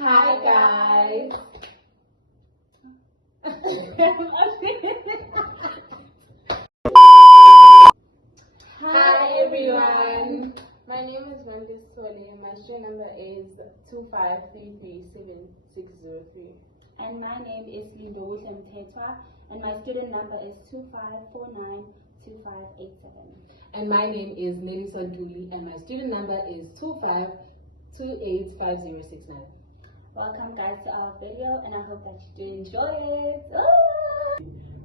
Hi guys. Hi everyone. My name is Lwandle Sithole. My student number is 25337603. And my name is Slindokuhle Mthethwa, and my student number is 25492587. And my name is Neliswa Ntuli, and my student number is 25285069. Welcome guys to our video, and I hope that you do enjoy it.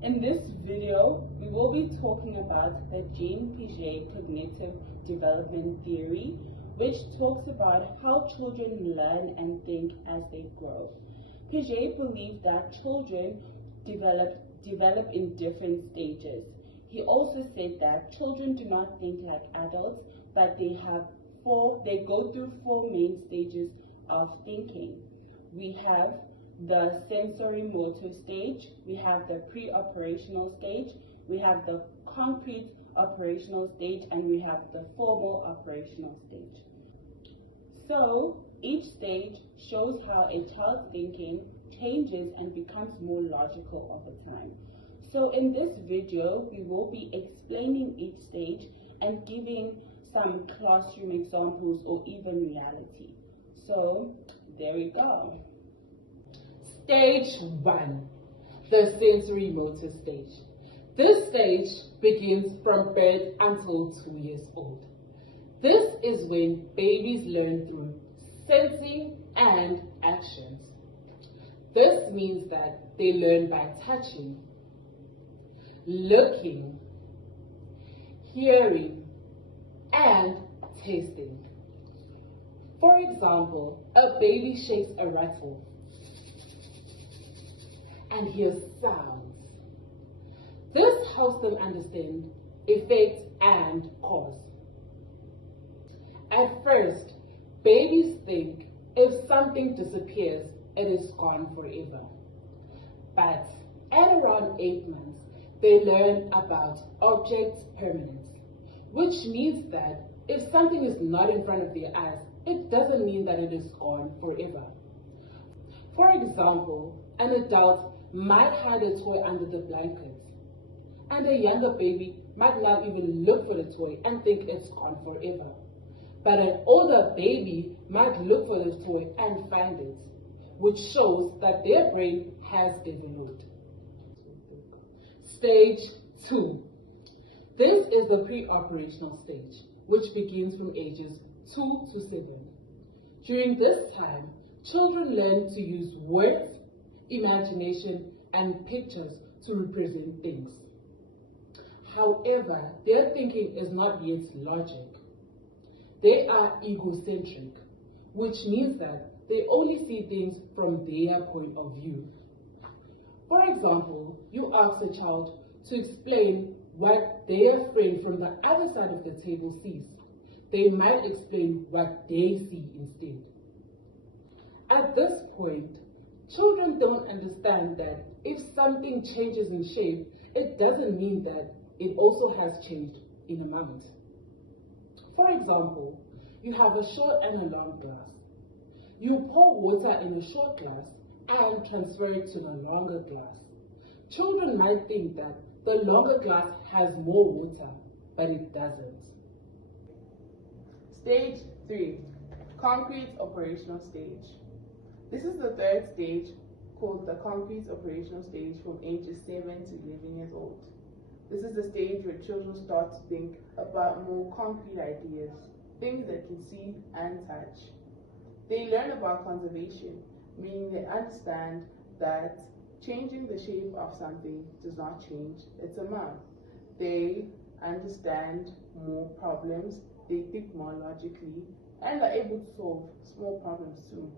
In this video, we will be talking about the Piaget cognitive development theory, which talks about how children learn and think as they grow. Piaget believed that children develop in different stages. He also said that children do not think like adults, but they go through four main stages of thinking. We have the sensory motor stage, we have the pre-operational stage, we have the concrete operational stage, and we have the formal operational stage. So each stage shows how a child's thinking changes and becomes more logical over time. So in this video, we will be explaining each stage and giving some classroom examples or even reality. So there we go. Stage 1, the sensory motor stage. This stage begins from birth until 2 years old. This is when babies learn through sensing and actions. This means that they learn by touching, looking, hearing, and tasting. For example, a baby shakes a rattle and hears sounds. This helps them understand effect and cause. At first, babies think if something disappears, it is gone forever. But at around 8 months, they learn about object permanence, which means that if something is not in front of their eyes, it doesn't mean that it is gone forever. For example, an adult might hide a toy under the blankets, and a younger baby might not even look for the toy and think it's gone forever. But an older baby might look for the toy and find it, which shows that their brain has developed. Stage 2. This is the pre-operational stage, which begins from ages 2 to 7. During this time, children learn to use words, imagination, and pictures to represent things. However, their thinking is not yet logic. They are egocentric, which means that they only see things from their point of view. For example, you ask a child to explain what their friend from the other side of the table sees. They might explain what they see instead. At this point, children don't understand that if something changes in shape, it doesn't mean that it also has changed in amount. For example, you have a short and a long glass. You pour water in a short glass and transfer it to the longer glass. Children might think that the longer glass has more water, but it doesn't. Stage 3, concrete operational stage. This is the third stage, called the concrete operational stage, from ages 7 to 11 years old. This is the stage where children start to think about more concrete ideas, things they can see and touch. They learn about conservation, meaning they understand that changing the shape of something does not change its amount. They understand more problems, they think more logically, and are able to solve small problems too.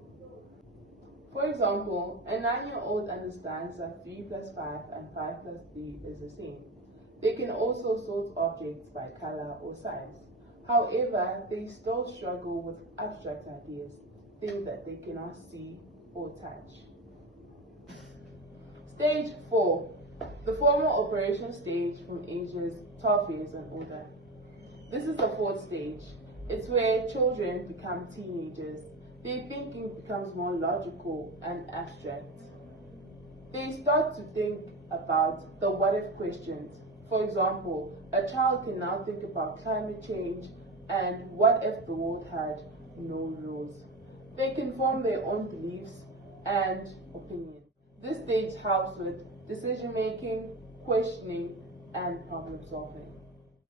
For example, a 9-year-old understands that 3 plus 5 and 5 plus 3 is the same. They can also sort objects by color or size. However, they still struggle with abstract ideas, things that they cannot see or touch. Stage 4, the formal operational stage, from ages 12 years and older. This is the fourth stage. It's where children become teenagers. Their thinking becomes more logical and abstract. They start to think about the what if questions. For example, a child can now think about climate change and what if the world had no rules. They can form their own beliefs and opinions. This stage helps with decision making, questioning, and problem solving.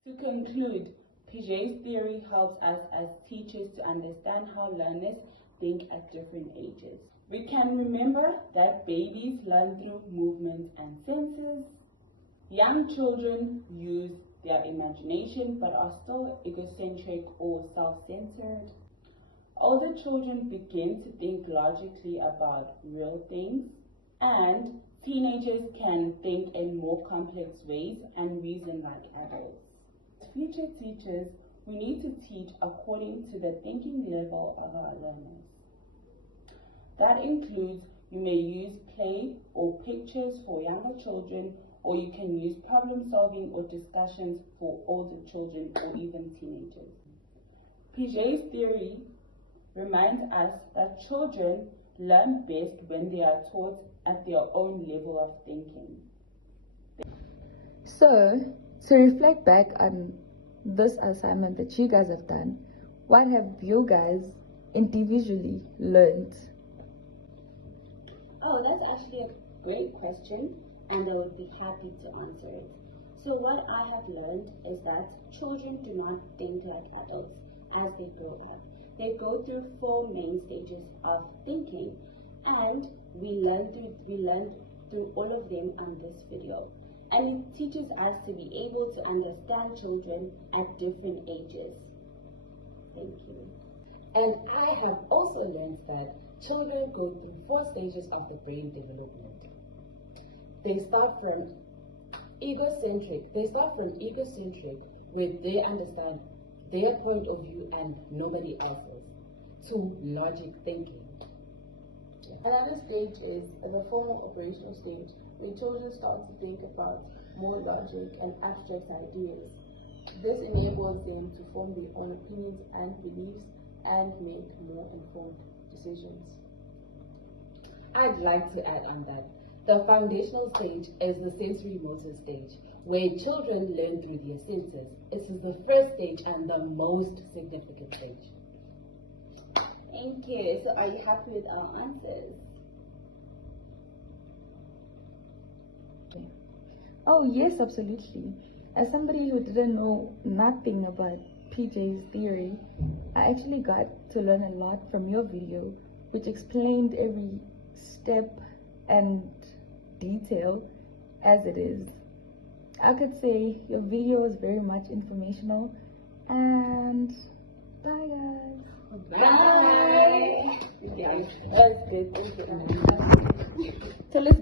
To conclude, Piaget's theory helps us as teachers to understand how learners think at different ages. We can remember that babies learn through movement and senses. Young children use their imagination but are still egocentric or self-centered. Older children begin to think logically about real things, and teenagers can think in more complex ways and reason like adults. As future teachers, we need to teach according to the thinking level of our learners. That includes, you may use play or pictures for younger children, or you can use problem solving or discussions for older children or even teenagers. Piaget's theory reminds us that children learn best when they are taught at their own level of thinking. So, to reflect back on this assignment that you guys have done, what have you guys individually learned? Oh, that's actually a great question, and I would be happy to answer it. So what I have learned is that children do not think like adults as they grow up. They go through 4 main stages of thinking, and we learn through all of them on this video. And it teaches us to be able to understand children at different ages. Thank you. And I have also learned that children go through 4 stages of the brain development. They start from egocentric, where they understand their point of view and nobody else's, to logic thinking. Another stage is the formal operational stage, where children start to think about more logic and abstract ideas. This enables them to form their own opinions and beliefs and make more informed decisions. I'd like to add on that the foundational stage is the sensory motor stage, where children learn through their senses. It is the first stage and the most significant stage. Thank you. So are you happy with our answers? Oh yes, absolutely. As somebody who didn't know nothing about PJ's theory, I actually got to learn a lot from your video, which explained every step and detail as it is. I could say your video was very much informational, and bye guys. Bye. Yeah, that's good. So let's